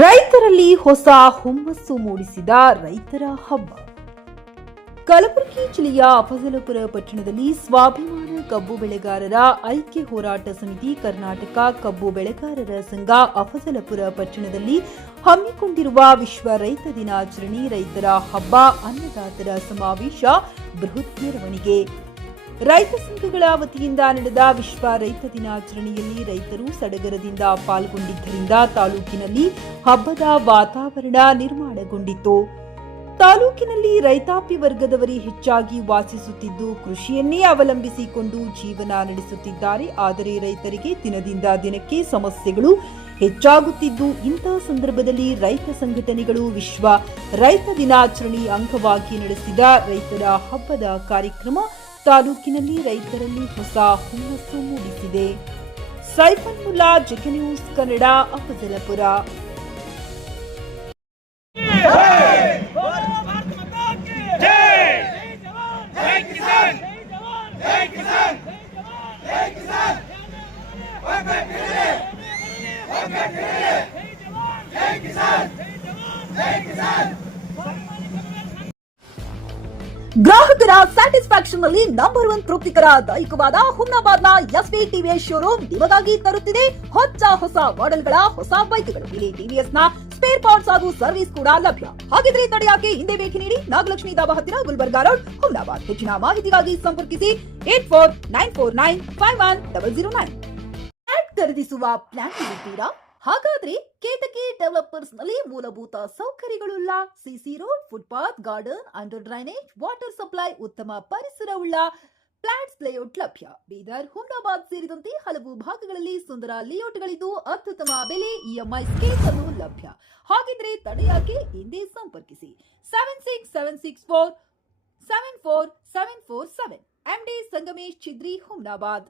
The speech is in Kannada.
ರೈತರಲ್ಲಿ ಹೊಸ ಹುಮ್ಮಸ್ಸು ಮೂಡಿಸಿದ ರೈತರ ಹಬ್ಬ. ಕಲಬುರಗಿ ಜಿಲ್ಲೆಯ ಅಫಜಲಪುರ ಪಟ್ಟಣದಲ್ಲಿ ಸ್ವಾಭಿಮಾನ ಕಬ್ಬು ಬೆಳೆಗಾರರ ಐಕ್ಯ ಹೋರಾಟ ಸಮಿತಿ, ಕರ್ನಾಟಕ ಕಬ್ಬು ಬೆಳೆಗಾರರ ಸಂಘ ಅಫಜಲಪುರ ಪಟ್ಟಣದಲ್ಲಿ ಹಮ್ಮಿಕೊಂಡಿರುವ ವಿಶ್ವ ರೈತ ದಿನಾಚರಣೆ, ರೈತರ ಹಬ್ಬ, ಅನ್ನದಾತರ ಸಮಾವೇಶ, ಬೃಹತ್ ಮೆರವಣಿಗೆ. ರೈತ ಸಂಘಗಳ ವತಿಯಿಂದ ನಡೆದ ವಿಶ್ವ ರೈತ ದಿನಾಚರಣೆಯಲ್ಲಿ ರೈತರು ಸಡಗರದಿಂದ ಪಾಲ್ಗೊಂಡಿದ್ದರಿಂದ ತಾಲೂಕಿನಲ್ಲಿ ಹಬ್ಬದ ವಾತಾವರಣ ನಿರ್ಮಾಣಗೊಂಡಿತ್ತು. ತಾಲೂಕಿನಲ್ಲಿ ರೈತಾಪಿ ವರ್ಗದವರೇ ಹೆಚ್ಚಾಗಿ ವಾಸಿಸುತ್ತಿದ್ದು ಕೃಷಿಯನ್ನೇ ಅವಲಂಬಿಸಿಕೊಂಡು ಜೀವನ ನಡೆಸುತ್ತಿದ್ದಾರೆ. ಆದರೆ ರೈತರಿಗೆ ದಿನದಿಂದ ದಿನಕ್ಕೆ ಸಮಸ್ಯೆಗಳು ಹೆಚ್ಚಾಗುತ್ತಿದ್ದು, ಇಂತಹ ಸಂದರ್ಭದಲ್ಲಿ ರೈತ ಸಂಘಟನೆಗಳು ವಿಶ್ವ ರೈತ ದಿನಾಚರಣೆ ಅಂಗವಾಗಿ ನಡೆಸಿದ ರೈತರ ಹಬ್ಬದ ಕಾರ್ಯಕ್ರಮ ತಾಲೂಕಿನಲ್ಲಿ ರೈತರಲ್ಲಿ ಹೊಸ ಹುಮ್ಮಸ್ಸು ಮೂಡಿಸಿದೆ. Saifulla, JK news Kannada, Afzalpur. ಗ್ರಾಹಕರ ಸ್ಯಾಟಿಸ್ಫ್ಯಾಕ್ಷನ್ ನಲ್ಲಿ ನಂಬರ್ 1 ತೃಪ್ತಿಕರ ದೈಹಿಕವಾದ ಹುಮ್ನಾಬಾದ್ನ ಎಸ್ವಿ ಟಿವಿಎಸ್ ಶೋರೂಮ್ ನಿಮಗಾಗಿ ತರುತ್ತಿದೆ ಹೊಸ ಮಾಡೆಲ್ಗಳ ಹೊಸ ಬೈಕ್ಗಳು. ಇಲ್ಲಿ ಟಿವಿಎಸ್ ನ ಸ್ಪೇರ್ ಪಾರ್ಟ್ಸ್ ಹಾಗೂ ಸರ್ವಿಸ್ ಕೂಡ ಲಭ್ಯ. ಹಾಗಿದ್ರೆ ತಡೆಯಾಕೆ ಹಿಂದೆ ಭೇಟಿ ನೀಡಿ, ನಾಗಲಕ್ಷ್ಮಿ ಧಾಬಾ ಹತ್ತಿರ, ಗುಲ್ಬರ್ಗಾ ರೋಡ್, ಹುಮ್ನಾಬಾದ್. ಹೆಚ್ಚಿನ ಮಾಹಿತಿಗಾಗಿ ಸಂಪರ್ಕಿಸಿ 8494951009. ಖರೀದಿಸುವ ಪ್ಲಾನ್ ಇರುತ್ತೀರಾ? ಹಾಗಾದ್ರೆ ಕೇತಕಿ ಡೆವಲಪರ್ಸ್ ನಲ್ಲಿ ಮೂಲಭೂತ ಸೌಕರ್ಯಗಳುಳ್ಳ CC road, footpath, garden, under drainage, water supply, ಉತ್ತಮ ಪರಿಸರವುಳ್ಳ ಫ್ಲಾಟ್ಸ್ ಲೇಔಟ್ ಲಭ್ಯ. ಬೀದರ್, ಹುಮ್ನಾಬಾದ್ ಸೇರಿದಂತೆ ಹಲವು ಭಾಗಗಳಲ್ಲಿ ಸುಂದರ ಲೇಔಟ್ಗಳಿದ್ದು ಅತ್ಯುತ್ತಮ ಬೆಲೆ, ಇಎಂಐ ಸ್ಕೀಮ್ಸ್ ಅನ್ನು ಲಭ್ಯ. ಹಾಗಿದ್ರೆ ತಡೆಯಾಕೆ ಹಿಂದೆ ಸಂಪರ್ಕಿಸಿ 7676474747. MD ಸಂಗಮೇಶ್ ಚಿದ್ರಿ, ಹುಮ್ನಾಬಾದ್.